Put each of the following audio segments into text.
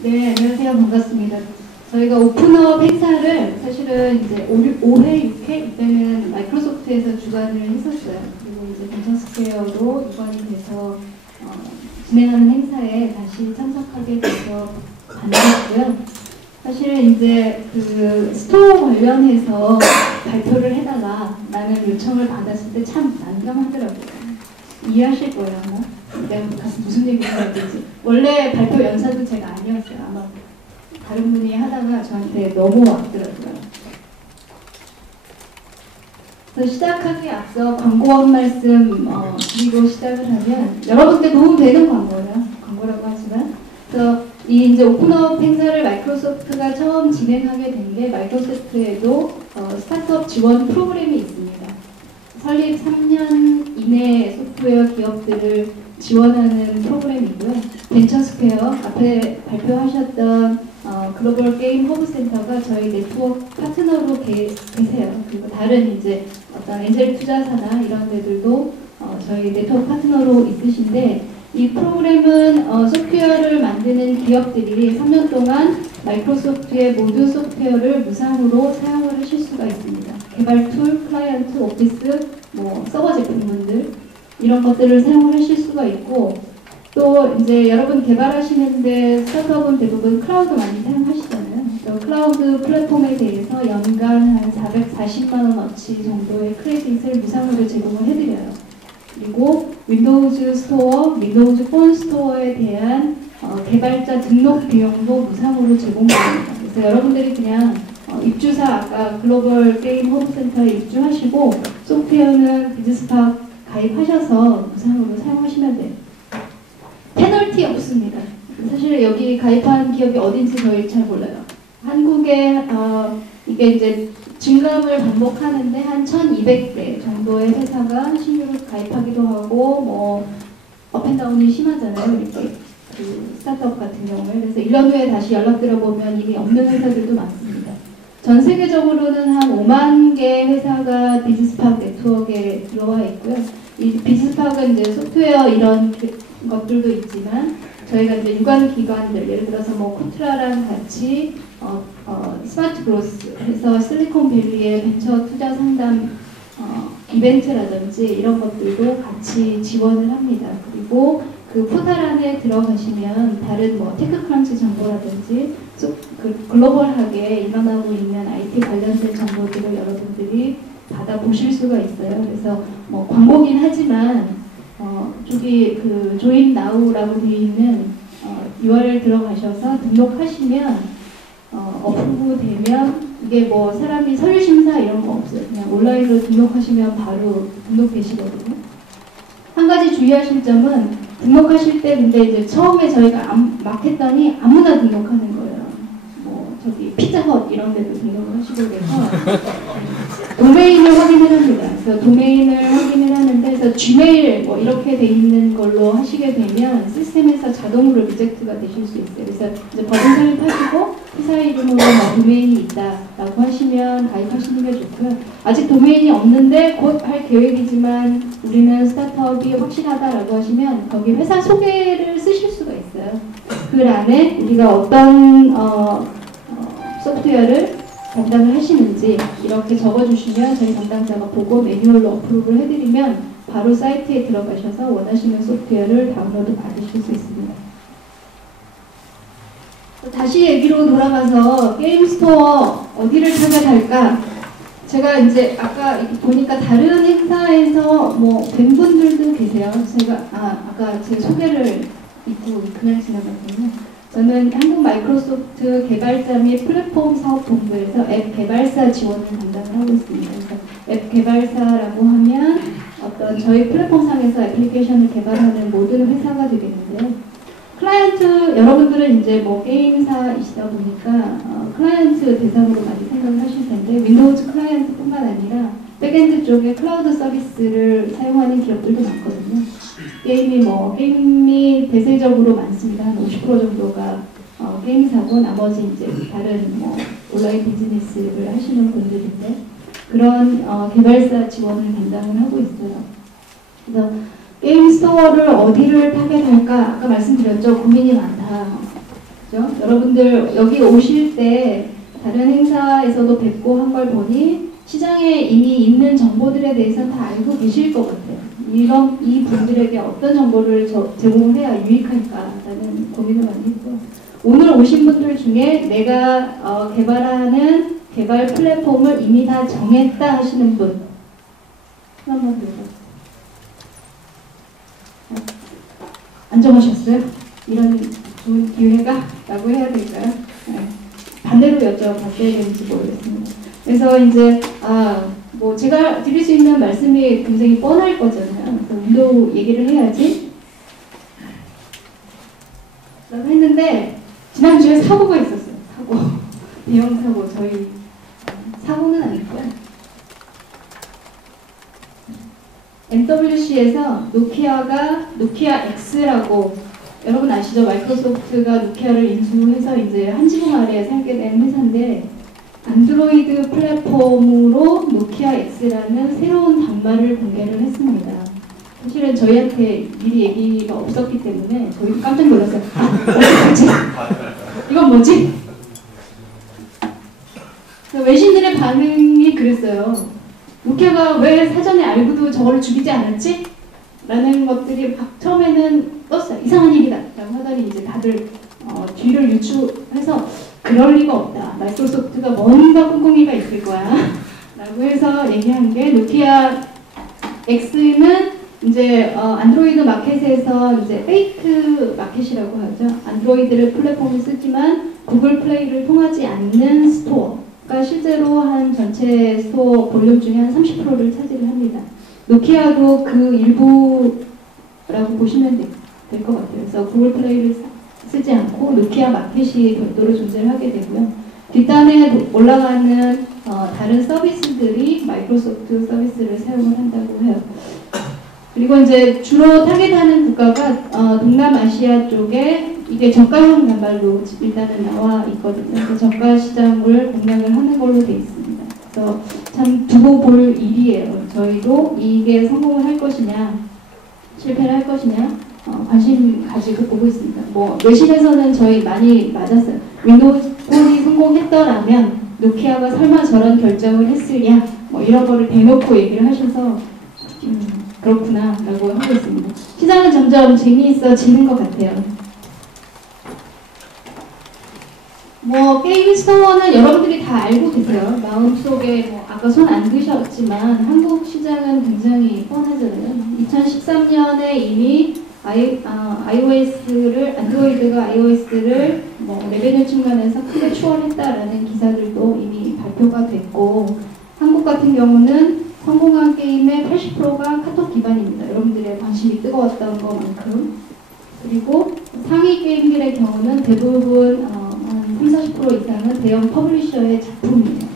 네, 안녕하세요. 반갑습니다. 저희가 오픈업 행사를 사실은 이제 5회, 6회 이때는 마이크로소프트에서 주관을 했었어요. 그리고 이제 벤처스퀘어로 이관이 돼서 진행하는 행사에 다시 참석하게 돼서 반갑고요. 사실은 이제 그 스토어 관련해서 발표를 해달라 라는 요청을 받았을 때 참 난감하더라고요. 이해하실 거예요, 아마. 내가 가서 무슨 얘기를 해야 되지? 원래 발표 연사도 제가 아니었어요. 아마 다른 분이 하다가 저한테 넘어왔더라고요. 그래서 시작하기에 앞서 광고 한 말씀 드리고 시작을 하면 여러분께 도움되는 광고라고 하지만 그래서 이 이제 오픈업 행사를 마이크로소프트가 처음 진행하게 된 게 마이크로소프트에도 스타트업 지원 프로그램이 있습니다. 설립 3년 이내 소프트웨어 기업들을 지원하는 프로그램이고요. 벤처스퀘어 앞에 발표하셨던 글로벌 게임 허브센터가 저희 네트워크 파트너로 계세요. 그리고 다른 이제 어떤 엔젤 투자사나 이런 데들도 저희 네트워크 파트너로 있으신데 이 프로그램은 소프트웨어를 만드는 기업들이 3년 동안 마이크로소프트의 모든 소프트웨어를 무상으로 사용을 하실 수가 있습니다. 개발 툴, 클라이언트, 오피스, 서버 제품군들 이런 것들을 사용을 하실 수가 있고 또 이제 여러분 개발하시는데 스타트업은 대부분 클라우드 많이 사용하시잖아요. 클라우드 플랫폼에 대해서 연간 한 440만 원어치 정도의 크레딧을 무상으로 제공을 해드려요. 그리고 윈도우즈 스토어, 윈도우즈 폰 스토어에 대한 개발자 등록 비용도 무상으로 제공됩니다. 그래서 여러분들이 그냥 입주사 아까 글로벌 게임 허브센터에 입주하시고 소프트웨어는 비즈스팍 가입하셔서 무상으로 사용하시면 돼요. 페널티 없습니다. 사실 여기 가입한 기업이 어딘지 저희 잘 몰라요. 한국에 이게 이제 증감을 반복하는데 한 1,200대 정도의 회사가 신규로 가입하기도 하고 업앤다운이 심하잖아요. 이렇게 그 스타트업 같은 경우에. 그래서 1년 후에 다시 연락드려보면 이미 없는 회사들도 많습니다. 전 세계적으로는 한 5만 개 회사가 비즈스팍 네트워크에 들어와 있고요. 이 비즈스팍은 이제 소프트웨어 이런 것들도 있지만 저희가 이제 유관 기관들 예를 들어서 코트라랑 같이 스마트 그로스 해서 실리콘밸리의 벤처 투자 상담 이벤트라든지 이런 것들도 같이 지원을 합니다. 그리고 그 포털 안에 들어가시면 다른 테크크런치 정보라든지 그 글로벌하게 일어나고 있는 IT 관련된 정보들을 여러분들이 받아보실 수가 있어요. 그래서 광고긴 하지만 저기 그 조인 나우라고 되어 있는 URL 들어가셔서 등록하시면 어프로브 되면 이게 사람이 서류 심사 이런 거 없어요. 그냥 온라인으로 등록하시면 바로 등록되시거든요. 한 가지 주의하실 점은 등록하실 때 근데 이제 처음에 저희가 막 했더니 아무나 등록하는 거예요. 저기 피자헛 이런 데도 등록을 하시고 그래서 도메인을 확인을 합니다. 그래서 도메인을 확인을 하는데 그래서 Gmail 이렇게 돼 있는 걸로 하시게 되면 시스템에서 자동으로 리젝트가 되실 수 있어요. 그래서 이제 버전 설립하시고 회사 이름으로 도메인이 있다라고 하시면 가입하시는 게 좋고요. 아직 도메인이 없는데 곧 할 계획이지만 우리는 스타트업이 확실하다라고 하시면 거기 회사 소개를 쓰실 수가 있어요. 그 안에 우리가 어떤 소프트웨어를 담당을 하시는지 이렇게 적어주시면 저희 담당자가 보고 매뉴얼로 어프로브를 해드리면 바로 사이트에 들어가셔서 원하시는 소프트웨어를 다운로드 받으실 수 있습니다. 다시 얘기로 돌아가서 게임 스토어 어디를 찾아갈까? 제가 이제 아까 보니까 다른 행사에서 뵌 분들도 계세요. 제가 아까 제 소개를 잊고 그냥 지나갔군요. 저는 한국 마이크로소프트 개발자 및 플랫폼 사업본부에서 앱 개발사 지원을 담당을 하고 있습니다. 그래서 앱 개발사라고 하면 어떤 저희 플랫폼상에서 애플리케이션을 개발하는 모든 회사가 되겠는데요. 클라이언트, 여러분들은 이제 게임사이시다 보니까 클라이언트 대상으로 많이 생각을 하실 텐데 윈도우즈 클라이언트뿐만 아니라 백엔드 쪽에 클라우드 서비스를 사용하는 기업들도 많거든요. 게임이 대세적으로 많습니다. 한 50% 정도가 게임사고 나머지 이제 다른 온라인 비즈니스를 하시는 분들인데 그런 개발사 지원을 담당을 하고 있어요. 그래서 게임 스토어를 어디를 타겟할까? 아까 말씀드렸죠. 고민이 많다. 그죠? 여러분들 여기 오실 때 다른 행사에서도 뵙고 한 걸 보니 시장에 이미 있는 정보들에 대해서는 다 알고 계실 것 같아요. 이 분들에게 어떤 정보를 제공을 해야 유익할까라는 고민을 많이 했고요. 오늘 오신 분들 중에 내가 개발하는 개발 플랫폼을 이미 다 정했다 하시는 분 한번 들어보세요. 안 정하셨어요? 이런 좋은 기회가? 라고 해야 될까요? 네. 반대로 여쭤봤어야 되는지 모르겠습니다. 그래서 이제 뭐 제가 드릴 수 있는 말씀이 굉장히 뻔할 거잖아요. 그래서 운도 얘기를 해야지 라고 했는데 지난주에 사고가 있었어요. 대형 사고. 저희 사고는 아니고요. MWC에서 노키아 X라고, 여러분 아시죠? 마이크로소프트가 노키아를 인수해서 이제 한 지붕 아래에 살게 된 회사인데, 안드로이드 플랫폼으로 노키아 X라는 새로운 단말을 공개를 했습니다. 사실은 저희한테 미리 얘기가 없었기 때문에 저희도 깜짝 놀랐어요. 뭐지? 이건 뭐지? 외신들의 반응이 그랬어요. 노키아가 왜 사전에 알고도 저걸 죽이지 않았지? 라는 것들이 처음에는 떴어요. 이상한 일이다 라고 하더니 이제 다들 뒤를 유추해서 그럴 리가 없다. 마이크로소프트가 뭔가 꿍꿍이가 있을 거야. 라고 해서 얘기한 게 노키아 X는 이제 안드로이드 마켓에서 이제 페이크 마켓이라고 하죠. 안드로이드를 플랫폼을 쓰지만 구글 플레이를 통하지 않는 스토어가 실제로 한 전체 스토어 볼륨 중에 한 30%를 차지를 합니다. 노키아도 그 일부라고 보시면 될 것 같아요. 그래서 구글 플레이를 쓰지 않고 노키아 마켓이 별도로 존재를 하게 되고요. 뒷단에 올라가는 다른 서비스들이 마이크로소프트 서비스를 사용을 한다고 해요. 그리고 이제 주로 타겟하는 국가가 동남아시아 쪽에 이게 저가형 단말로 일단은 나와 있거든요. 그 저가 시장을 공략을 하는 걸로 되어 있습니다. 그래서 참 두고 볼 일이에요. 저희도 이게 성공을 할 것이냐, 실패를 할 것이냐 관심 가지고 보고 있습니다. 뭐 외신에서는 저희 많이 맞았어요. 윈도우 폰이 성공했더라면 노키아가 설마 저런 결정을 했으랴 뭐 이런 거를 대놓고 얘기를 하셔서 그렇구나 라고 하고 있습니다. 시장은 점점 재미있어지는 것 같아요. 뭐 게임 스토어는 여러분들이 다 알고 계세요. 마음속에 뭐 아까 손 안 드셨지만 한국 시장은 굉장히 뻔하잖아요. 2013년에 이미 안드로이드가 iOS를 뭐 레베뉴 측면에서 크게 추월했다라는 기사들도 이미 발표가 됐고, 한국 같은 경우는 성공한 게임의 80%가 카톡 기반입니다. 여러분들의 관심이 뜨거웠던 것만큼. 그리고 상위 게임들의 경우는 대부분 한 30-40% 이상은 대형 퍼블리셔의 작품이에요.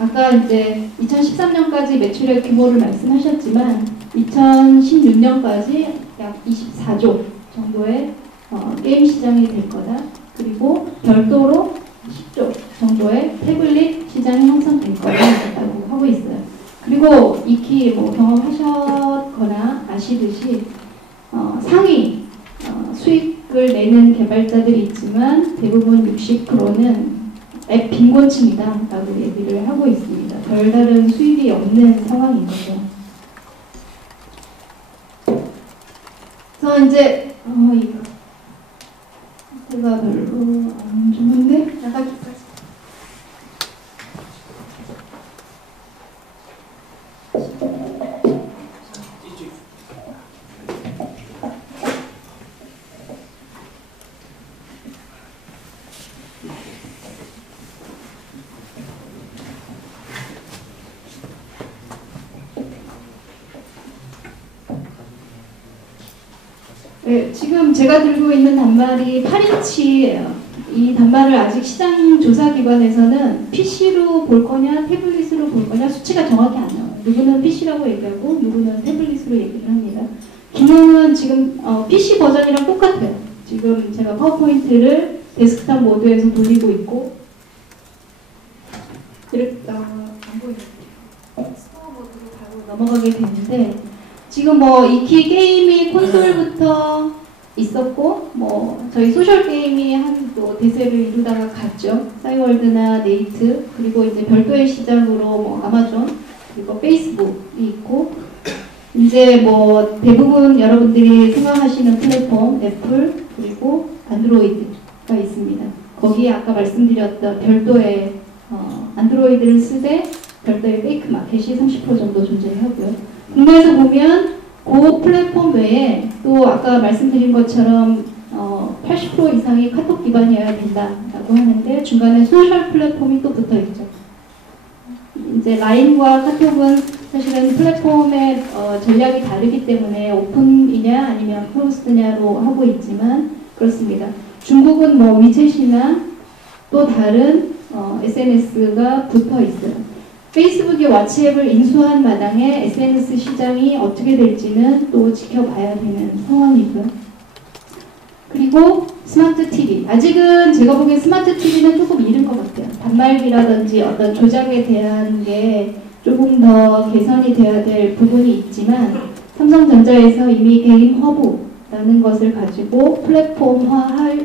아까 이제 2013년까지 매출의 규모를 말씀하셨지만 2016년까지 약 24조 정도의 게임 시장이 될 거다. 그리고 별도로 10조 정도의 태블릿 시장이 형성될 거다라고 하고 있어요. 그리고 익히 뭐 경험하셨거나 아시듯이 상위 수익을 내는 개발자들이 있지만 대부분 60%는 앱 빈곤층이다 라고 얘기를 하고 있습니다. 별다른 수익이 없는 상황인 거죠. 그래서 이제 이거 제가 별로 안 좋은데 나가기까지. 네, 지금 제가 들고 있는 단말이 8인치예요. 이 단말을 아직 시장 조사 기관에서는 PC로 볼 거냐 태블릿으로 볼 거냐 수치가 정확히 안 나와요. 누구는 PC라고 얘기하고 누구는 태블릿으로 얘기를 합니다. 기능은 지금 PC 버전이랑 똑같아요. 지금 제가 파워포인트를 데스크탑 모드에서 돌리고 있고 이렇게 안 보이네요. 스토어 모드로 바로 넘어가게 되는데, 지금 뭐 익히 게임이 콘솔부터 있었고 뭐 저희 소셜 게임이 한 또 대세를 이루다가 갔죠. 싸이월드나 네이트, 그리고 이제 별도의 시장으로 뭐 아마존, 그리고 페이스북이 있고, 이제 뭐 대부분 여러분들이 생각하시는 플랫폼, 애플, 그리고 안드로이드가 있습니다. 거기에 아까 말씀드렸던 별도의 안드로이드를 쓰되 별도의 페이크 마켓이 30% 정도 존재하고요. 국내에서 보면 그 플랫폼 외에 또 아까 말씀드린 것처럼 80% 이상이 카톡 기반이어야 된다라고 하는데 중간에 소셜 플랫폼이 또 붙어 있죠. 이제 라인과 카톡은 사실은 플랫폼의 전략이 다르기 때문에 오픈이냐 아니면 클로스드냐로 하고 있지만 그렇습니다. 중국은 뭐 위챗이나 또 다른 SNS가 붙어 있어요. 페이스북이 왓츠앱을 인수한 마당에 SNS 시장이 어떻게 될지는 또 지켜봐야 되는 상황이고요. 그리고 스마트 TV. 아직은 제가 보기엔 스마트 TV는 조금 이른 것 같아요. 단말기라든지 어떤 조작에 대한 게 조금 더 개선이 되어야 될 부분이 있지만 삼성전자에서 이미 개인 허브라는 것을 가지고 플랫폼화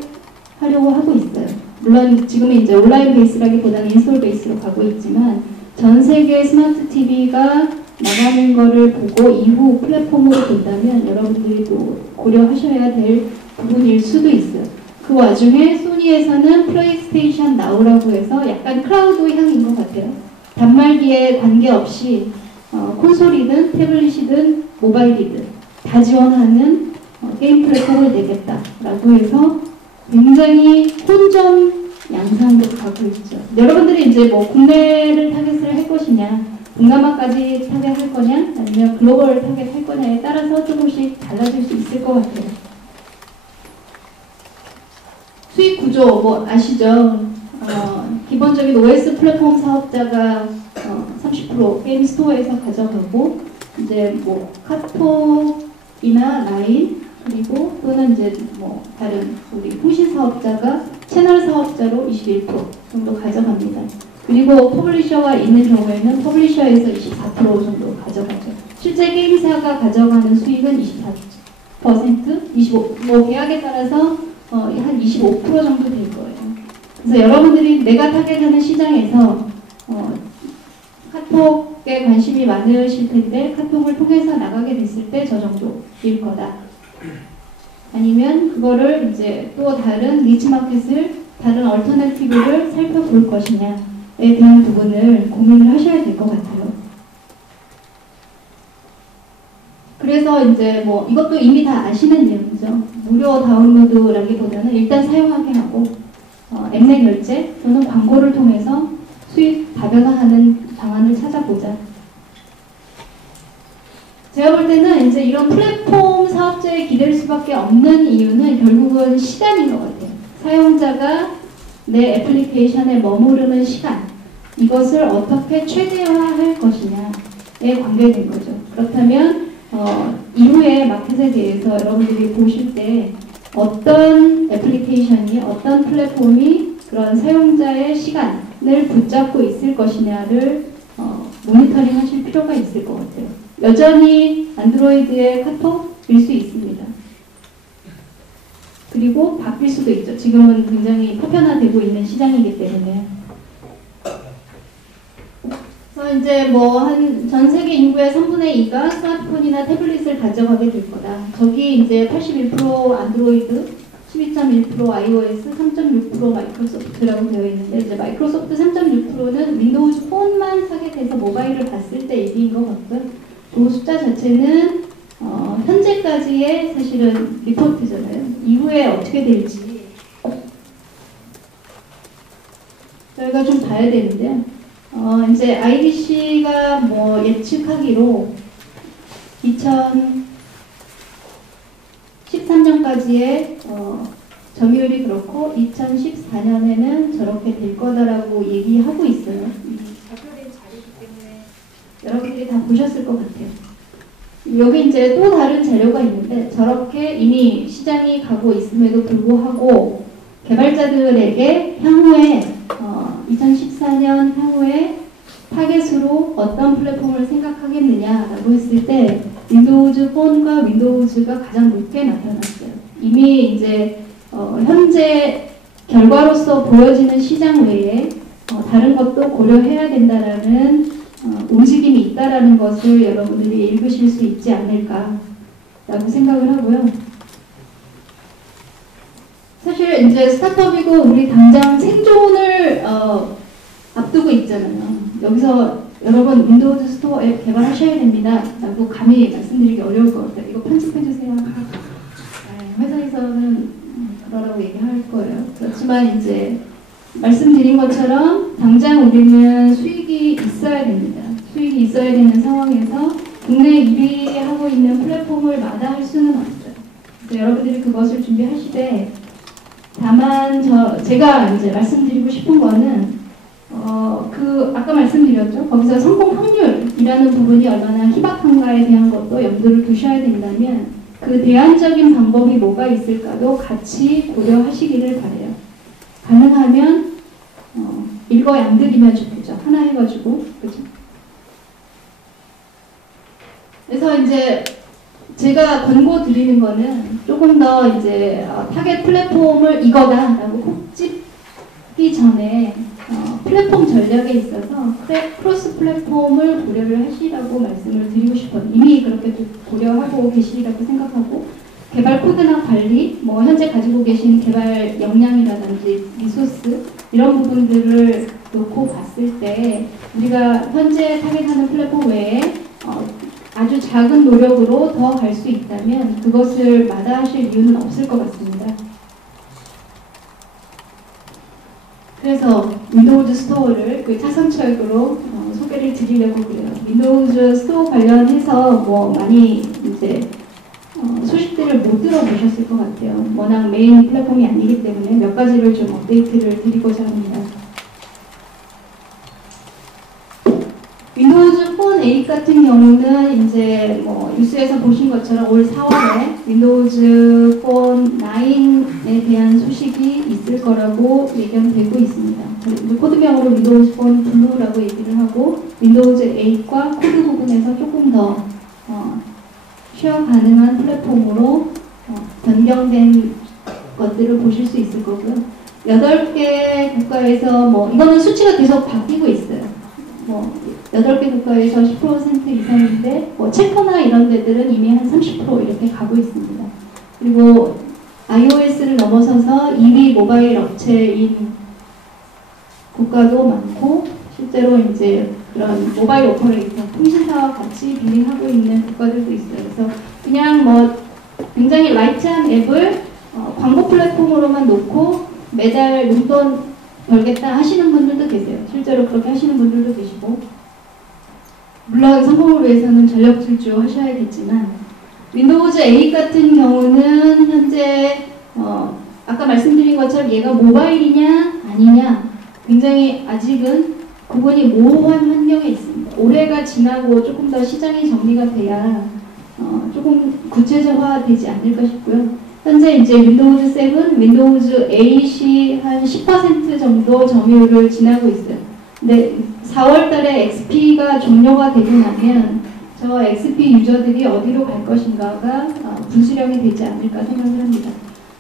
하려고 하고 있어요. 물론 지금은 이제 온라인 베이스라기보다는 인스톨 베이스로 가고 있지만 전 세계 스마트 TV가 나가는 거를 보고 이후 플랫폼으로 본다면 여러분들이 또 고려하셔야 될 부분일 수도 있어요. 그 와중에 소니에서는 플레이스테이션 나우라고 해서 약간 클라우드 향인 것 같아요. 단말기에 관계없이 콘솔이든 태블릿이든 모바일이든 다 지원하는 게임 플랫폼을 내겠다라고 해서 굉장히 혼전 양상으로 가고 있죠. 여러분들이 이제 뭐 국내를 타겟을 할 것이냐, 동남아까지 타겟할 거냐, 아니면 글로벌 타겟할 거냐에 따라서 조금씩 달라질 수 있을 것 같아요. 수익 구조 뭐 아시죠? 기본적인 OS 플랫폼 사업자가 30% 게임 스토어에서 가져가고 이제 뭐 카톡이나 라인 그리고 또는 이제 뭐 다른 우리 통신 사업자가 채널 사업자로 21% 정도 가져갑니다. 그리고 퍼블리셔가 있는 경우에는 퍼블리셔에서 24% 정도 가져가죠. 실제 게임사가 가져가는 수익은 24%, 25%, 뭐 계약에 따라서 한 25% 정도 될 거예요. 그래서 여러분들이 내가 타겟하는 시장에서 카톡에 관심이 많으실 텐데 카톡을 통해서 나가게 됐을 때 저 정도일 거다. 아니면 그거를 이제 또 다른 니치마켓을 다른 얼터너티브를 살펴볼 것이냐에 대한 부분을 고민을 하셔야 될 것 같아요. 그래서 이제 뭐 이것도 이미 다 아시는 내용이죠. 무료 다운로드라기보다는 일단 사용하게 하고 앱내 결제 또는 광고를 통해서 수익 다변화하는 방안을 찾아보자. 제가 볼 때는 이제 이런 플랫폼 사업자에 기댈 수밖에 없는 이유는 결국은 시간인 것 같아요. 사용자가 내 애플리케이션에 머무르는 시간, 이것을 어떻게 최대화할 것이냐에 관계된 거죠. 그렇다면 이후의 마켓에 대해서 여러분들이 보실 때 어떤 애플리케이션이, 어떤 플랫폼이 그런 사용자의 시간을 붙잡고 있을 것이냐를 모니터링 하실 필요가 있을 것 같아요. 여전히 안드로이드의 카톡일 수 있습니다. 그리고 바뀔 수도 있죠. 지금은 굉장히 보편화되고 있는 시장이기 때문에. 그래서 이제 뭐 한 전 세계 인구의 3분의 2가 스마트폰이나 태블릿을 가져가게 될 거다. 저기 이제 81% 안드로이드, 12.1% iOS, 3.6% 마이크로소프트라고 되어 있는데 이제 마이크로소프트 3.6%는 윈도우즈 폰만 사게 돼서 모바일을 봤을 때 얘기인 것 같고요. 그 숫자 자체는 현재까지의 사실은 리포트잖아요. 이후에 어떻게 될지 저희가 좀 봐야 되는데요. 이제 IDC가 뭐 예측하기로 2013년까지의 점유율이 그렇고 2014년에는 저렇게 될 거다라고 얘기하고 있어요. 발표된 자료이기 때문에 여러분들이 다 보셨을 것 같아요. 여기 이제 또 다른 자료가 있는데 저렇게 이미 시장이 가고 있음에도 불구하고 개발자들에게 향후에 2014년 향후에 타겟으로 어떤 플랫폼을 생각하겠느냐라고 했을 때 윈도우즈 폰과 윈도우즈가 가장 높게 나타났어요. 이미 이제 현재 결과로서 보여지는 시장 외에 다른 것도 고려해야 된다라는 움직임이 있다라는 것을 여러분들이 읽으실 수 있지 않을까라고 생각을 하고요. 사실 이제 스타트업이고 우리 당장 생존을 앞두고 있잖아요. 여기서 여러분 윈도우즈 스토어 앱 개발하셔야 됩니다 라고 감히 말씀드리기 어려울 것 같아요. 이거 편집해주세요. 회사에서는 그러라고 얘기할 거예요. 그렇지만 이제 말씀드린 것처럼 당장 우리는 수익이 있어야 됩니다. 수익이 있어야 되는 상황에서 국내 1위 하고 있는 플랫폼을 마다할 수는 없어요. 그래서 여러분들이 그것을 준비하시되, 다만 제가 이제 말씀드리고 싶은 거는 아까 말씀드렸죠. 거기서 성공 확률이라는 부분이 얼마나 희박한가에 대한 것도 염두를 두셔야 된다면 그 대안적인 방법이 뭐가 있을까도 같이 고려하시기를 바래요. 가능하면 일거양득이면 좋겠죠. 하나 해가지고, 그죠? 그래서 이제 제가 권고 드리는 거는 조금 더 이제 타겟 플랫폼을 이거다라고 콕 집기 전에 플랫폼 전략에 있어서 크로스 플랫폼을 고려를 하시라고 말씀을 드리고 싶어요. 이미 그렇게 고려하고 계시리라고 생각하고, 개발 코드나 관리, 뭐 현재 가지고 계신 개발 역량이라든지 리소스 이런 부분들을 놓고 봤을 때 우리가 현재 타겟하는 플랫폼 외에 아주 작은 노력으로 더 갈 수 있다면 그것을 마다하실 이유는 없을 것 같습니다. 그래서 윈도우즈 스토어를 그 차선책으로 소개를 드리려고 그래요. 윈도우즈 스토어 관련해서 뭐 많이 이제 소식들을 못 들어보셨을 것 같아요. 워낙 메인 플랫폼이 아니기 때문에 몇 가지를 좀 업데이트를 드리고자 합니다. 윈도우즈 폰 8 같은 경우는 이제 뭐 뉴스에서 보신 것처럼 올 4월에 윈도우즈 폰 9에 대한 소식이 있을 거라고 예견되고 있습니다. 코드명으로 윈도우즈 폰 블루라고 얘기를 하고, 윈도우즈 8과 코드 부분에서 조금 더 쉐어 가능한 플랫폼으로 변경된 것들을 보실 수 있을 거고요. 8개 국가에서 뭐 이거는 수치가 계속 바뀌고 있어요. 뭐 8개 국가에서 10% 이상인데 뭐 체코나 이런 데들은 이미 한 30% 이렇게 가고 있습니다. 그리고 iOS를 넘어서서 2위 모바일 업체인 국가도 많고, 실제로 이제 그런 모바일 오퍼레이터, 통신사와 같이 비행하고 있는 국가들도 있어요. 그래서 그냥 뭐 굉장히 라이트한 앱을 광고 플랫폼으로만 놓고 매달 용돈 벌겠다 하시는 분들도 계세요. 실제로 그렇게 하시는 분들도 계시고, 물론 성공을 위해서는 전력 질주하셔야겠지만, 윈도우즈 8 같은 경우는 현재 아까 말씀드린 것처럼 얘가 모바일이냐 아니냐 굉장히 아직은 구분이 모호한 환경에 있습니다. 올해가 지나고 조금 더 시장이 정리가 돼야 조금 구체적화되지 않을까 싶고요. 현재 이제 윈도우즈 7, 윈도우즈 8이 한 10% 정도 점유율을 지나고 있어요. 근데 4월 달에 XP가 종료가 되고 나면 저 XP 유저들이 어디로 갈 것인가가 분수령이 되지 않을까 생각을 합니다.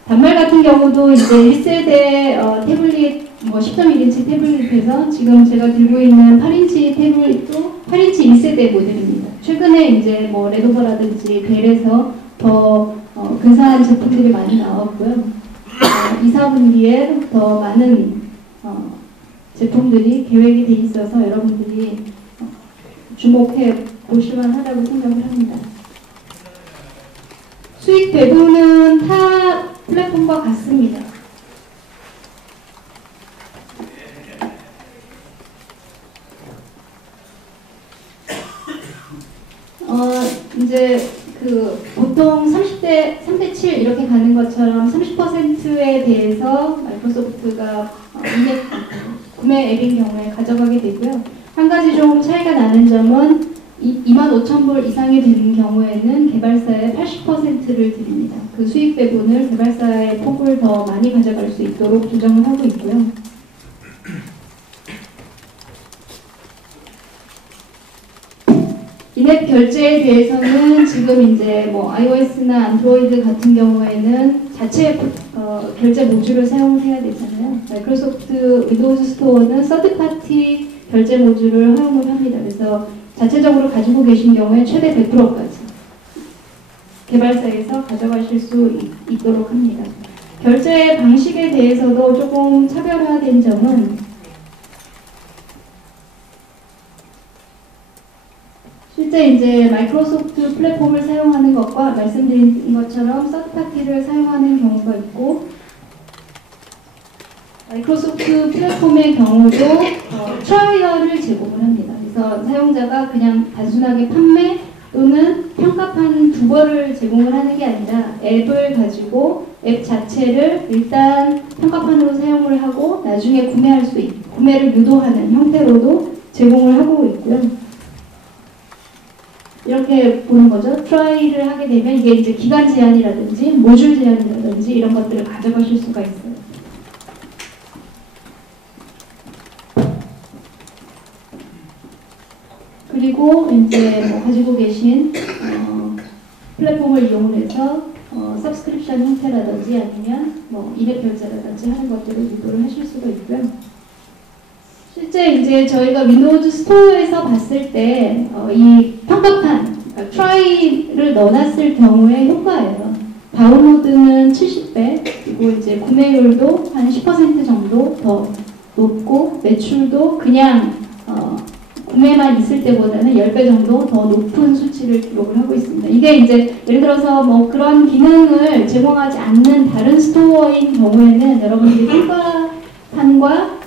단말 같은 경우도 이제 1세대 태블릿, 뭐 10.1인치 태블릿에서 지금 제가 들고 있는 8인치 태블릿도 8인치 1세대 모델입니다. 최근에 이제 뭐 레노버라든지 벨에서 더 근사한 제품들이 많이 나왔고요. 2, 4분기에 더 많은 제품들이 계획이 돼 있어서 여러분들이 주목해 보실만 하다고 생각을 합니다. 수익 배분은 타 플랫폼과 같습니다. 이제 보통 30대 3대 7 이렇게 가는 것처럼 30%에 대해서 마이크로소프트가 구매 앱인 경우에 가져가게 되고요. 한 가지 좀 차이가 나는 점은 25,000불 이상이 되는 경우에는 개발사에 80%를 드립니다. 그 수익 배분을 개발사의 폭을 더 많이 가져갈 수 있도록 조정을 하고 있고요. 인앱 결제에 대해서는 지금 이제 뭐 iOS나 안드로이드 같은 경우에는 자체 결제 모듈을 사용해야 되잖아요. 마이크로소프트 윈도우즈 스토어는 서드파티 결제 모듈을 허용을 합니다. 그래서 자체적으로 가지고 계신 경우에 최대 100%까지 개발사에서 가져가실 수 있도록 합니다. 결제 방식에 대해서도 조금 차별화된 점은 실제 이제 마이크로소프트 플랫폼을 사용하는 것과 말씀드린 것처럼 서드파티를 사용하는 경우가 있고, 마이크로소프트 플랫폼의 경우도 트라이얼을 제공을 합니다. 그래서 사용자가 그냥 단순하게 판매 또는 평가판 두 번을 제공을 하는 게 아니라 앱을 가지고 앱 자체를 일단 평가판으로 사용을 하고 나중에 구매할 수 있고 구매를 유도하는 형태로도 제공을 하고 있고요. 이렇게 보는 거죠. 트라이를 하게 되면 이게 이제 기간 제한이라든지 모듈 제한이라든지 이런 것들을 가져가실 수가 있어요. 그리고 이제 뭐 가지고 계신 플랫폼을 이용해서 서브스크립션 형태라든지 아니면 뭐 인앱 결제라든지 하는 것들을 유도를 하실 수가 있고요. 실제 이제 저희가 윈도우즈 스토어에서 봤을 때 이 평가판, 그러니까 트라이를 넣어놨을 경우의 효과예요. 다운로드는 70배, 그리고 이제 구매율도 한 10% 정도 더 높고 매출도 그냥 구매만 있을 때보다는 10배 정도 더 높은 수치를 기록을 하고 있습니다. 이게 이제 예를 들어서 뭐 그런 기능을 제공하지 않는 다른 스토어인 경우에는 여러분들이 평가판과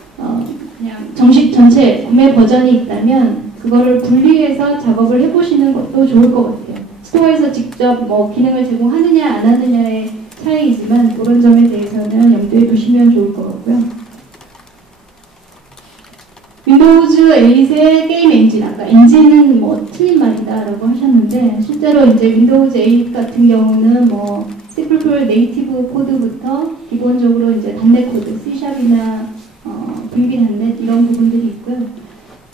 그냥 정식 전체 구매 버전이 있다면 그거를 분리해서 작업을 해보시는 것도 좋을 것 같아요. 스토어에서 직접 뭐 기능을 제공하느냐 안 하느냐의 차이이지만 그런 점에 대해서는 염두에 두시면 좋을 것 같고요. 윈도우즈 8의 게임 엔진, 아까 엔진은 뭐 틀린 말이다 라고 하셨는데 실제로 이제 윈도우즈 8 같은 경우는 뭐 C++ 네이티브 코드부터 기본적으로 이제 .NET 코드, C샵이나 VB .NET 이런 부분들이 있고요.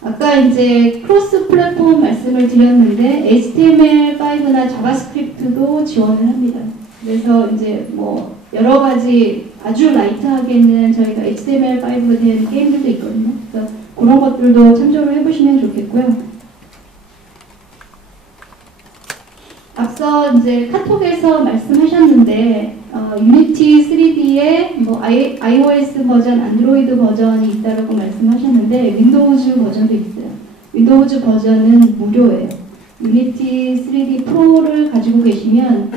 아까 이제 크로스 플랫폼 말씀을 드렸는데 HTML5나 자바스크립트도 지원을 합니다. 그래서 이제 뭐 여러 가지 아주 라이트하게는 저희가 HTML5로 된 게임들도 있거든요. 그래서 그런 것들도 참조를 해보시면 좋겠고요. 앞서 이제 카톡에서 말씀하셨는데 유니티 3D에 뭐 iOS 버전, 안드로이드 버전이 있다라고 말씀하셨는데 윈도우즈 버전도 있어요. 윈도우즈 버전은 무료예요. 유니티 3D 프로를 가지고 계시면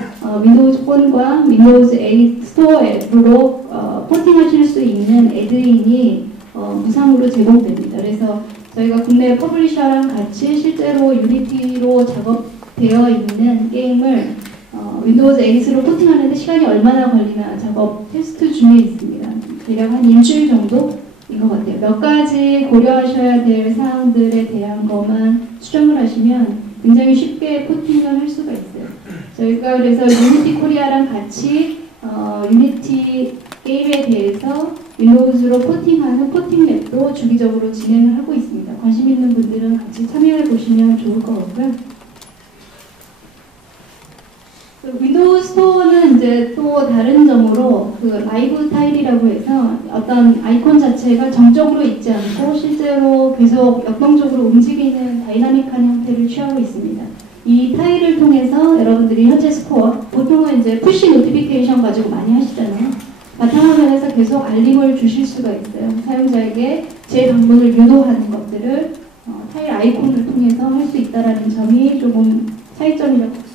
윈도우즈 폰과 윈도우즈 8 스토어 앱으로 포팅하실 수 있는 애드인이 무상으로 제공됩니다. 그래서 저희가 국내 퍼블리셔랑 같이 실제로 유니티로 작업되어 있는 게임을 윈도우즈 8으로 포팅하는데 시간이 얼마나 걸리나 작업 테스트 중에 있습니다. 대략 한 일주일 정도인 것 같아요. 몇 가지 고려하셔야 될 사항들에 대한 것만 수정을 하시면 굉장히 쉽게 포팅을 할 수가 있어요. 저희가 그래서 유니티 코리아랑 같이 유니티 게임에 대해서 윈도우즈로 포팅하는 포팅 랩도 주기적으로 진행을 하고 있습니다. 관심 있는 분들은 같이 참여해 보시면 좋을 것 같고요. 윈도우 스토어는 이제 또 다른 점으로 그 라이브 타일이라고 해서 어떤 아이콘 자체가 정적으로 있지 않고 실제로 계속 역동적으로 움직이는 다이나믹한 형태를 취하고 있습니다. 이 타일을 통해서 여러분들이 현재 스코어, 보통은 이제 푸시 노티피케이션 가지고 많이 하시잖아요. 바탕화면에서 계속 알림을 주실 수가 있어요. 사용자에게 재방문을 유도하는 것들을 타일 아이콘을 통해서 할 수 있다는 점이 조금 차이점이라고.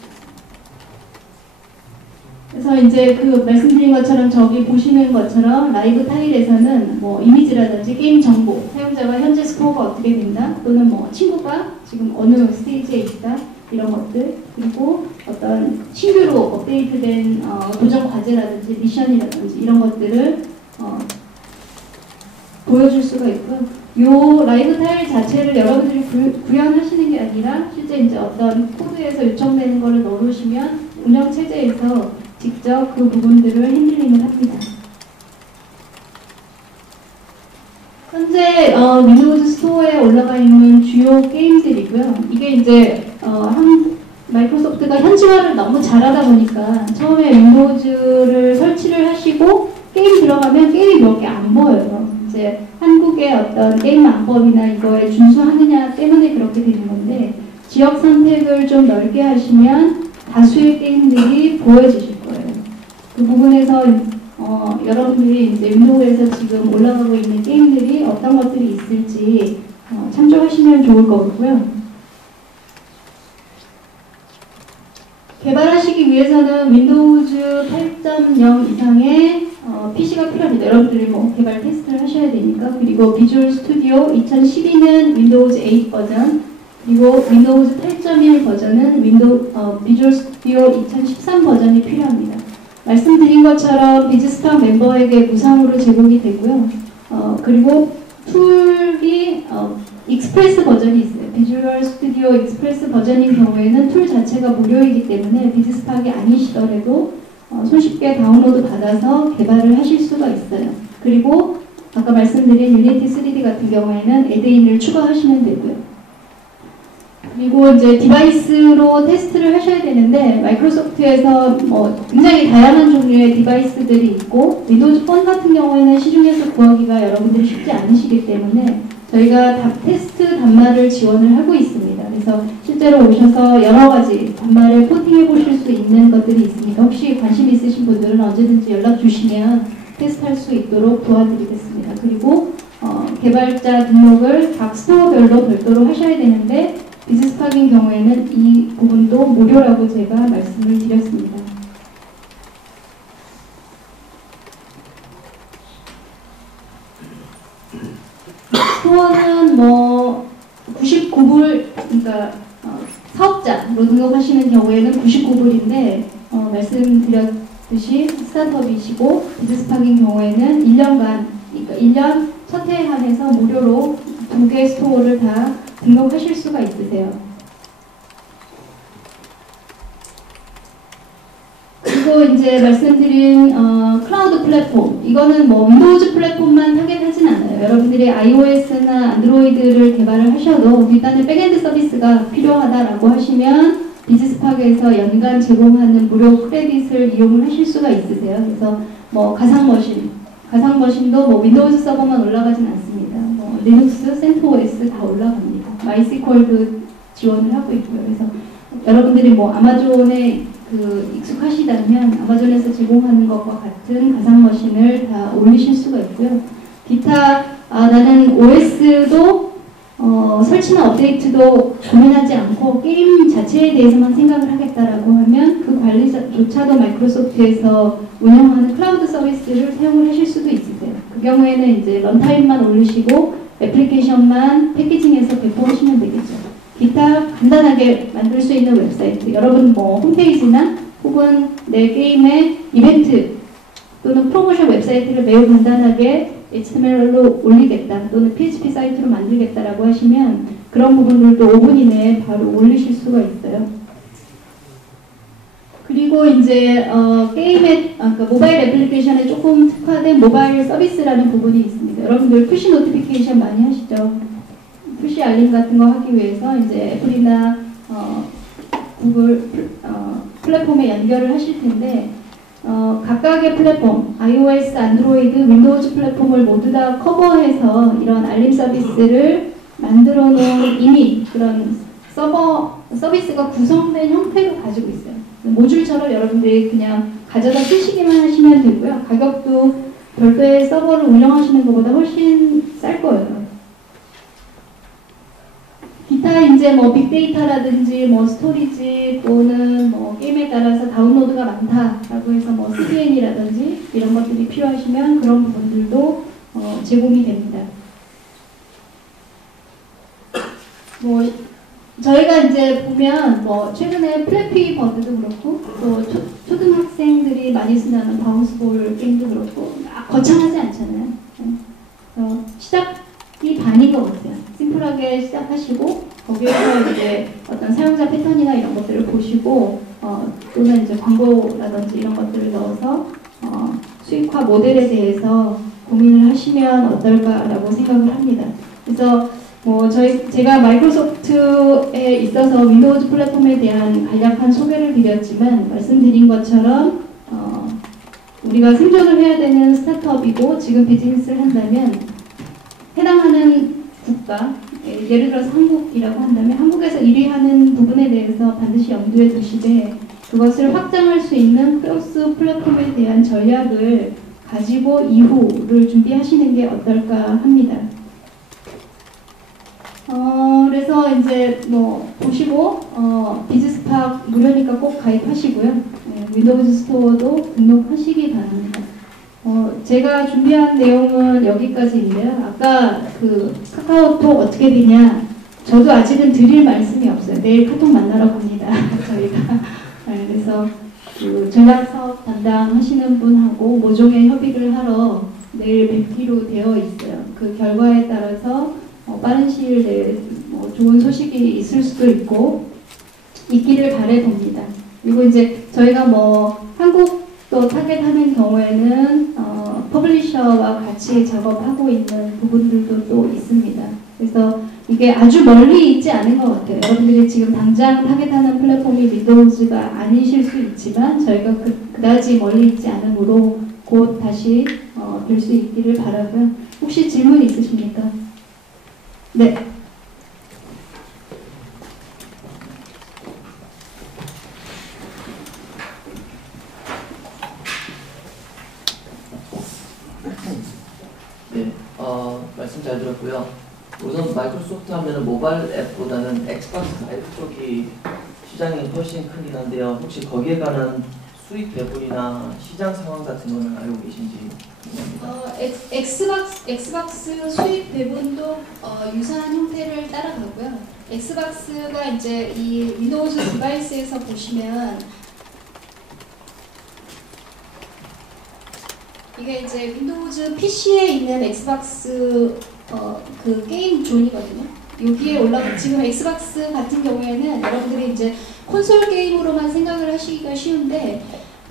그래서 이제 그 말씀드린 것처럼 저기 보시는 것처럼 라이브 타일에서는 뭐 이미지라든지 게임 정보, 사용자가 현재 스코어가 어떻게 된다, 또는 뭐 친구가 지금 어느 스테이지에 있다, 이런 것들, 그리고 어떤 신규로 업데이트된 도전 과제라든지 미션이라든지 이런 것들을 보여줄 수가 있고요. 요 라이브 타일 자체를 여러분들이 구현하시는 게 아니라 실제 이제 어떤 코드에서 요청되는 거를 넣으시면 운영 체제에서 직접 그 부분들을 핸들링을 합니다. 현재 윈도우즈 스토어에 올라가 있는 주요 게임들이고요. 이게 이제 마이크로소프트가 현지화를 너무 잘하다 보니까 처음에 윈도우즈를 설치를 하시고 게임 들어가면 게임이 몇 개 안 보여요. 이제 한국의 어떤 게임 방법이나 이거에 준수하느냐 때문에 그렇게 되는 건데, 지역 선택을 좀 넓게 하시면 다수의 게임들이 보여지실 거예요. 그 부분에서 여러분들이 이제 윈도우에서 지금 올라가고 있는 게임들이 어떤 것들이 있을지 참조하시면 좋을 것 같고요. 개발하시기 위해서는 윈도우즈 8.0 이상의 PC가 필요합니다. 여러분들이 뭐 개발 테스트를 하셔야 되니까. 그리고 비주얼 스튜디오 2012는 윈도우즈 8 버전, 그리고 윈도우즈 8.1 버전은 비주얼 스튜디오 2013 버전이 필요합니다. 말씀드린 것처럼 비즈스팍 멤버에게 무상으로 제공이 되고요. 그리고 툴이 익스프레스 버전이 있어요. 비주얼 스튜디오 익스프레스 버전인 경우에는 툴 자체가 무료이기 때문에 비즈스팍이 아니시더라도 손쉽게 다운로드 받아서 개발을 하실 수가 있어요. 그리고 아까 말씀드린 유니티 3D 같은 경우에는 애드인을 추가하시면 되고요. 그리고 이제 디바이스로 테스트를 하셔야 되는데, 마이크로소프트에서 굉장히 다양한 종류의 디바이스들이 있고, 윈도우즈 폰 같은 경우에는 시중에서 구하기가 여러분들이 쉽지 않으시기 때문에 저희가 테스트 단말을 지원을 하고 있습니다. 그래서 실제로 오셔서 여러 가지 단말을 포팅해 보실 수 있는 것들이 있으니까 혹시 관심 있으신 분들은 언제든지 연락 주시면 테스트할 수 있도록 도와드리겠습니다. 그리고 개발자 등록을 각 스토어별로 별도로 하셔야 되는데, 비즈스팍인 경우에는 이 부분도 무료라고 제가 말씀을 드렸습니다. 스토어는 99불, 그러니까 사업자로 등록하시는 경우에는 99불인데 말씀드렸듯이 스타트업이시고 비즈스팍인 경우에는 1년간, 그러니까 1년 첫 해에 한해서 무료로 2개 스토어를 다 등록하실 수가 있으세요. 그리고 이제 말씀드린 클라우드 플랫폼, 이거는 윈도우즈 플랫폼만 타겟하진 않아요. 여러분들이 iOS나 안드로이드를 개발을 하셔도 일단은 백엔드 서비스가 필요하다라고 하시면 비즈스팍에서 연간 제공하는 무료 크레딧을 이용을 하실 수가 있으세요. 그래서 가상머신도 윈도우즈 서버만 올라가진 않습니다. 리눅스, 센토OS 다 올라갑니다. 마이스퀄도 지원을 하고 있고요. 그래서 여러분들이 아마존에 익숙하시다면 아마존에서 제공하는 것과 같은 가상머신을 다 올리실 수가 있고요. 기타 나는 OS도 설치나 업데이트도 고민하지 않고 게임 자체에 대해서만 생각을 하겠다라고 하면 그 관리조차도 마이크로소프트에서 운영하는 클라우드 서비스를 사용을 하실 수도 있으세요. 그 경우에는 이제 런타임만 올리시고 애플리케이션만 패키징해서 배포하시면 되겠죠. 기타 간단하게 만들 수 있는 웹사이트, 여러분 홈페이지나 혹은 내 게임의 이벤트 또는 프로모션 웹사이트를 매우 간단하게 HTML로 올리겠다 또는 PHP 사이트로 만들겠다라고 하시면 그런 부분들도 5분 이내에 바로 올리실 수가 있어요. 그리고 이제 그러니까 모바일 애플리케이션에 조금 특화된 모바일 서비스라는 부분이 있습니다. 여러분들 푸시 노티피케이션 많이 하시죠? 푸시 알림 같은 거 하기 위해서 이제 애플이나 구글 플랫폼에 연결을 하실 텐데 각각의 플랫폼, iOS, 안드로이드, 윈도우즈 플랫폼을 모두 다 커버해서 이런 알림 서비스를 만들어 놓은 이미 그런 서비스가 구성된 형태로 가지고 있어요. 모듈처럼 여러분들이 그냥 가져다 쓰시기만 하시면 되고요. 가격도 별도의 서버를 운영하시는 것보다 훨씬 쌀 거예요. 기타 이제 빅데이터라든지 스토리지 또는 게임에 따라서 다운로드가 많다라고 해서 CDN이라든지 이런 것들이 필요하시면 그런 부분들도 제공이 됩니다. 저희가 이제 보면 최근에 플래피 버드도 그렇고 또 초등학생들이 많이 쓰는 바운스볼 게임도 그렇고 거창하지 않잖아요. 그래서 시작이 반인 것 같아요. 심플하게 시작하시고 거기에서 이제 어떤 사용자 패턴이나 이런 것들을 보시고 또는 이제 광고라든지 이런 것들을 넣어서 수익화 모델에 대해서 고민을 하시면 어떨까라고 생각을 합니다. 그래서 제가 마이크로소프트에 있어서 윈도우즈 플랫폼에 대한 간략한 소개를 드렸지만 말씀드린 것처럼 우리가 생존을 해야 되는 스타트업이고 지금 비즈니스를 한다면 해당하는 국가, 예를 들어서 한국이라고 한다면 한국에서 1위 하는 부분에 대해서 반드시 염두에 두시되 그것을 확장할 수 있는 크로스 플랫폼에 대한 전략을 가지고 이후를 준비하시는 게 어떨까 합니다. 그래서 이제 뭐 보시고 비즈스팍 무료니까 꼭 가입하시고요. 윈도우즈 스토어도 등록하시기 바랍니다. 제가 준비한 내용은 여기까지인데요. 아까 그 카카오톡 어떻게 되냐? 저도 아직은 드릴 말씀이 없어요. 내일 카톡 만나러 갑니다. 저희가. 그래서 그 전략사업 담당하시는 분하고 모종의 협의를 하러 내일 뵙기로 되어 있어요. 그 결과에 따라서 빠른 시일 내에 좋은 소식이 있을 수도 있고 있기를 바라봅니다. 그리고 이제 저희가 뭐 한국도 타겟하는 경우에는 퍼블리셔와 같이 작업하고 있는 부분들도 또 있습니다. 그래서 이게 아주 멀리 있지 않은 것 같아요. 여러분들이 지금 당장 타겟하는 플랫폼이 윈도우즈가 아니실 수 있지만 저희가 그다지 멀리 있지 않으므로 곧 다시 뵐 수 있기를 바라고요. 혹시 질문 있으십니까? 네. 네, 말씀 잘 들었고요. 우선 마이크로소프트 하면 모바일 앱보다는 엑스박스 라이브 쪽이 시장이 훨씬 크긴 한데요. 혹시 거기에 관한 수익 배분이나 시장 상황 같은 거는 알고 계신지 궁금합니다. 엑스박스 수익 배분도 유사한 형태를 따라가고요. 엑스박스가 이제 이 윈도우즈 디바이스에서 보시면 이게 이제 윈도우즈 PC에 있는 엑스박스 그 게임 존이거든요. 여기에 지금 엑스박스 같은 경우에는 여러분들이 이제 콘솔 게임으로만 생각을 하시기가 쉬운데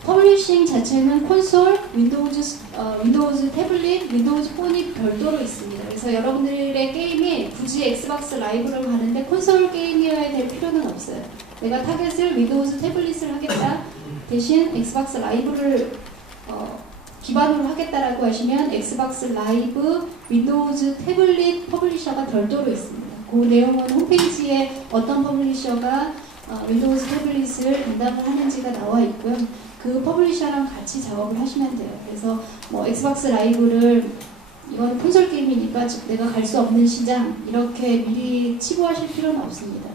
퍼블리싱 자체는 콘솔, 윈도우즈 태블릿, 윈도우즈 폰이 별도로 있습니다. 그래서 여러분들의 게임이 굳이 엑스박스 라이브를 가는데 콘솔 게임이어야 될 필요는 없어요. 내가 타겟을 윈도우즈 태블릿을 하겠다. 대신 엑스박스 라이브를 기반으로 하겠다라고 하시면 엑스박스 라이브, 윈도우즈 태블릿 퍼블리셔가 별도로 있습니다. 그 내용은 홈페이지에 어떤 퍼블리셔가 윈도우즈 태블릿을 담당을 하는지가 나와 있고요. 그 퍼블리셔랑 같이 작업을 하시면 돼요. 그래서 뭐 엑스박스 라이브를 이건 콘솔 게임이니까 내가 갈 수 없는 시장 이렇게 미리 치부하실 필요는 없습니다.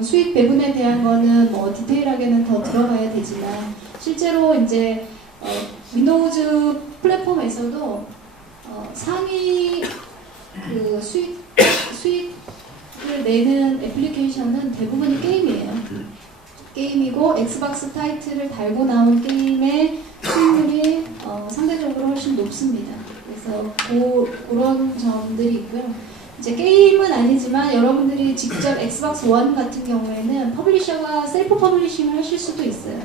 수익 배분에 대한 거는 뭐 디테일하게는 더 들어가야 되지만 실제로 이제 윈도우즈 플랫폼에서도 상위 그 수익을 내는 애플리케이션은 대부분이 게임이에요. 게임이고 엑스박스 타이틀을 달고 나온 게임의 수익률이 상대적으로 훨씬 높습니다. 그래서 그런 점들이 있고요. 이제 게임은 아니지만 여러분들이 직접 엑스박스 원 같은 경우에는 퍼블리셔가 셀프 퍼블리싱을 하실 수도 있어요.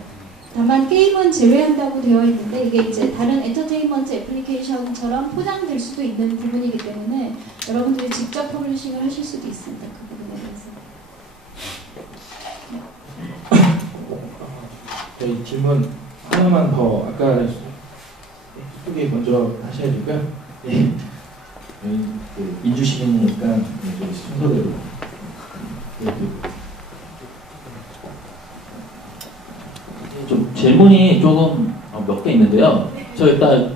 다만 게임은 제외한다고 되어 있는데 이게 이제 다른 엔터테인먼트 애플리케이션처럼 포장될 수도 있는 부분이기 때문에 여러분들이 직접 퍼블리싱을 하실 수도 있습니다. 그 부분에 대해서. 저희 질문 하나만 더 아까 소개 먼저 하셔야 되고요. 네. 저희 그 민주시민이니까 저희 순서대로. 좀 질문이 조금 몇 개 있는데요. 저 일단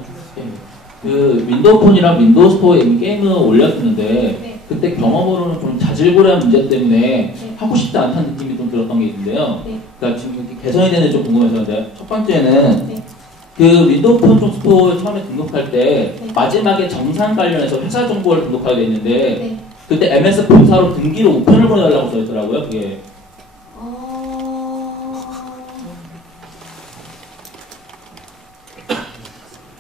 그 윈도우 폰이랑 윈도우 스토어에 이미 게임을 올렸는데 그때 경험으로는 좀 자질구레한 문제 때문에 하고 싶지 않다는 느낌이 좀 들었던 게 있는데요. 그러니까 지금 이렇게 개선이 되는지 좀 궁금해서 첫 번째는 그 윈도우 폰 쪽 스토어에 처음에 등록할 때 마지막에 정산 관련해서 회사 정보를 등록하게 돼 있는데 그때 MS 본사로 등기로 우편을 보내달라고 써 있더라고요. 그게.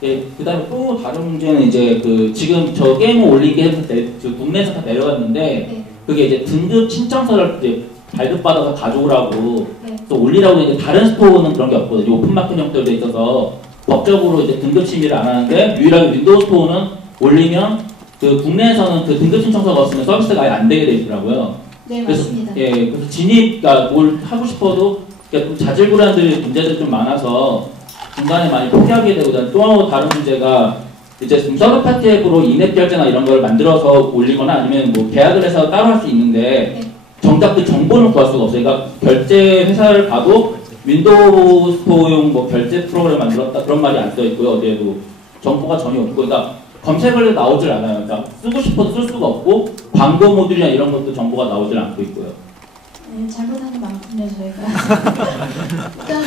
네, 그 다음에 또 다른 문제는 이제 그 지금 저 게임을 올리게 해서 국내에서 다 내려갔는데 그게 이제 등급 신청서를 이제 발급받아서 가져오라고 또 올리라고 했는데 다른 스토어는 그런 게 없거든요. 오픈마켓 형태로 돼 있어서 법적으로 이제 등급 심의를 안 하는데 유일하게 윈도우 스토어는 올리면 그 국내에서는 그 등급 신청서가 없으면 서비스가 아예 안 되게 돼 있더라고요. 네, 그래서, 맞습니다. 예, 그래서 진입, 뭘 하고 싶어도 자질구레한 문제들이 좀 많아서 중간에 많이 포기하게 되고 또 다른 문제가 이제 좀 서드 파티 앱으로 인앱 결제나 이런 걸 만들어서 올리거나 아니면 뭐 계약을 해서 따로 할 수 있는데 정작 그 정보는 구할 수가 없어요. 그러니까 결제 회사를 가도 윈도우 스토어용 뭐 결제 프로그램 만들었다 그런 말이 안 써 있고요. 어디에도 정보가 전혀 없고, 그러니까 검색을 해도 나오질 않아요. 그러니까 쓰고 싶어도 쓸 수가 없고 광고 모듈이나 이런 것도 정보가 나오질 않고 있고요. 네, 잘못한 게 많군요, 저희가. 일단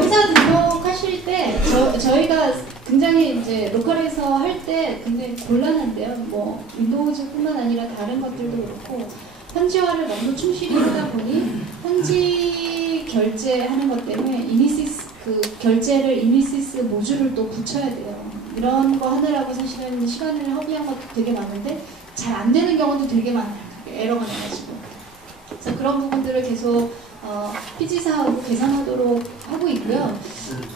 회사 등록하실 때 저희가 굉장히 이제 로컬에서 할 때 굉장히 곤란한데요. 뭐 윈도우즈뿐만 아니라 다른 것들도 그렇고 현지화를 너무 충실히 하다 보니 현지 결제하는 것 때문에 이니시스 그 결제를 이니시스 모듈을 또 붙여야 돼요. 이런 거 하느라고 사실은 시간을 허비한 것도 되게 많은데 잘 안 되는 경우도 되게 많아요. 에러가 나가지고. 그래서 그런 부분들을 계속 피지사하고 개선하도록 하고 있고요.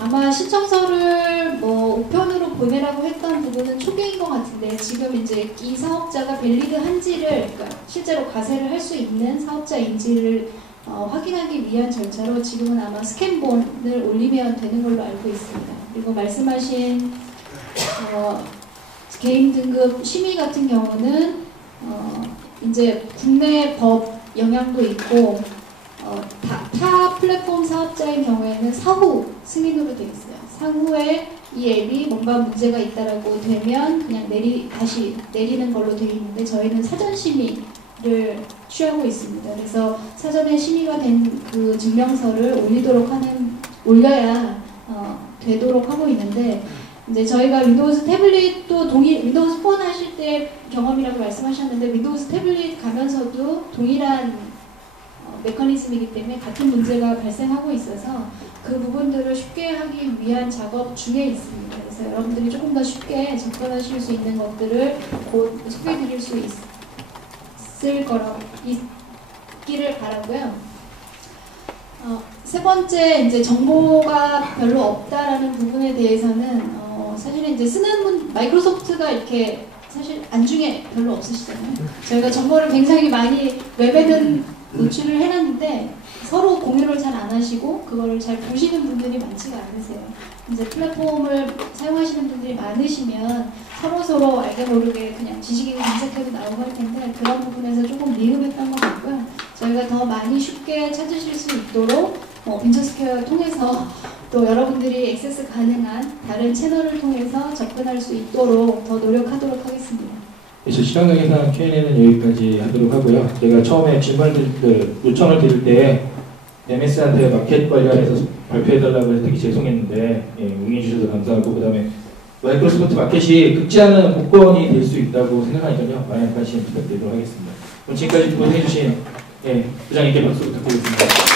아마 신청서를 뭐 우편으로 보내라고 했던 부분은 초기인 것 같은데 지금 이제 이 사업자가 밸리드한지를 그러니까 실제로 과세를 할 수 있는 사업자인지를 확인하기 위한 절차로 지금은 아마 스캔본을 올리면 되는 걸로 알고 있습니다. 그리고 말씀하신 개인 등급 심의 같은 경우는 이제 국내 법 영향도 있고 타 플랫폼 사업자의 경우에는 사후 승인으로 되어 있어요. 사후에 이 앱이 뭔가 문제가 있다라고 되면 그냥 다시 내리는 걸로 되어 있는데 저희는 사전 심의를 취하고 있습니다. 그래서 사전에 심의가 된 그 증명서를 올려야 되도록 하고 있는데 이제 저희가 윈도우즈 태블릿도 윈도우즈 폰 하실 때 경험이라고 말씀하셨는데 윈도우즈 태블릿 가면서도 동일한 메커니즘이기 때문에 같은 문제가 발생하고 있어서 그 부분들을 쉽게 하기 위한 작업 중에 있습니다. 그래서 여러분들이 조금 더 쉽게 접근하실 수 있는 것들을 곧 소개해드릴 수 있을 거라고 있기를 바라고요. 세 번째 이제 정보가 별로 없다라는 부분에 대해서는 사실은 이제 마이크로소프트가 이렇게 사실 안중에 별로 없으시잖아요. 저희가 정보를 굉장히 많이 웹에는 노출을 해놨는데 서로 공유를 잘 안 하시고 그거를 잘 보시는 분들이 많지가 않으세요. 이제 플랫폼을 사용하시는 분들이 많으시면 서로 알게 모르게 그냥 지식이 검색해도 나오고 할 텐데 그런 부분에서 조금 미흡했던 것 같고요. 저희가 더 많이 쉽게 찾으실 수 있도록 벤처스퀘어를 통해서 또 여러분들이 액세스 가능한 다른 채널을 통해서 접근할 수 있도록 더 노력하도록 하겠습니다. 그래서 시간관계상 Q&A는 여기까지 하도록 하고요. 제가 처음에 요청을 드릴 때 MS한테 마켓 관련해서 발표해달라고 해서 되게 죄송했는데 응해주셔서 감사하고 그 다음에 마이크로소프트 마켓이 극지 않은 복권이 될 수 있다고 생각하니까요. 많은 관심 부탁드리도록 하겠습니다. 그럼 지금까지 고생해주신 부장님께 박수 부탁드리겠습니다.